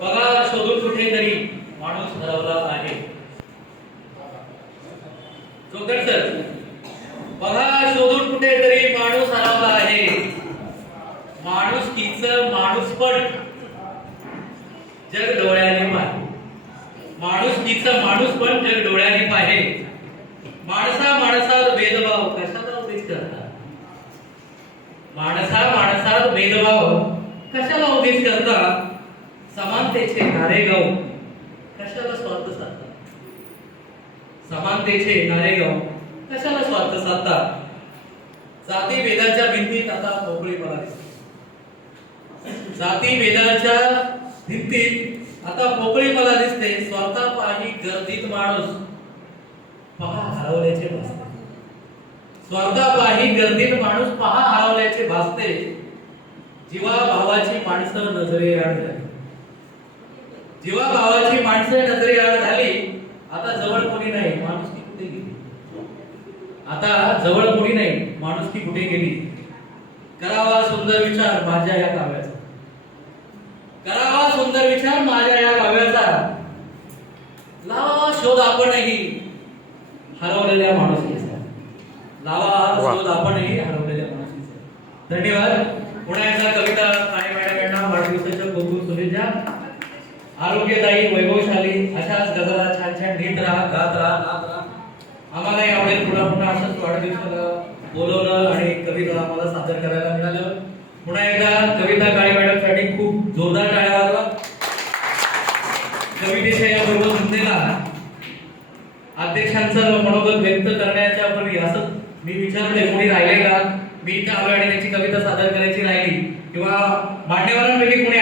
बघा शोधून कुठेतरी माणूस हरवला आहे. सर बघा शोधून कुठेतरी माणूस हरवला आहे. माणूस कीच माणूस पण जग डोळ्याने पाहे. माणूस कीच माणूस पण जग डोळ्याने पाहे. माणसा माणसात भेदभाव कशाचा उद्देश करता माणसा भेदभाव कशाला उद्देश करता समानतेचे नारेगाव कशाला स्वार्थ साधता समानतेचे नारेगाव कशाला स्वार्थ साधता जाती वेदाच्या भिंतीत आता मोकळी मला दिसते. जाती वेदाच्या भिंतीत आता मोकळी दिसते. दिसते स्वार्थापायी गर्दीत माणूस. पहा हरवल्याचे भासते. स्वार्थापायी गर्दीत माणूस पहा हरवल्याचे भासते. जीवा भावाची माणसं नजरे आड झाली. जीवा भावाची माणसं नजरे आड झाली. आता जवळ कोणी नाही माणूस ती कुठे गेली? आता जवळ कोणी नाही माणूस ती कुठे गेली? करावा सुंदर विचार माझ्या या काव्याचा. करावा सुंदर विचार माझ्या या काव्याचा. लावा शोध आपणही हरवलेल्या माणुसकीचा. लावा. शोध आपणही हरवलेल्या माणुसकीचा. धन्यवाद. पुन्हा एकदा आरोग्यदायी वैभवशाली अशाच गजरा छान छान नीट राहा गात राहा. आम्हालाही आवडेल पुन्हा पुन्हा असंच वाढदिवसाला बोलवलं आणि कविता आम्हाला सादर करायला मिळालं. पुन्हा एकदा कविता काळे मॅडमसाठी खूप जोरदार टाळ्या वाजवा. कवितेच्या या पूर्व संध्येला अध्यक्षांचं मनोगत व्यक्त करण्याच्या पूर्वी असं मी विचारले कोणी राहिले का? मी इथे आलो आणि त्याची कविता सादर करायची राहिली. किंवा मान्यवरांपैकी कोणी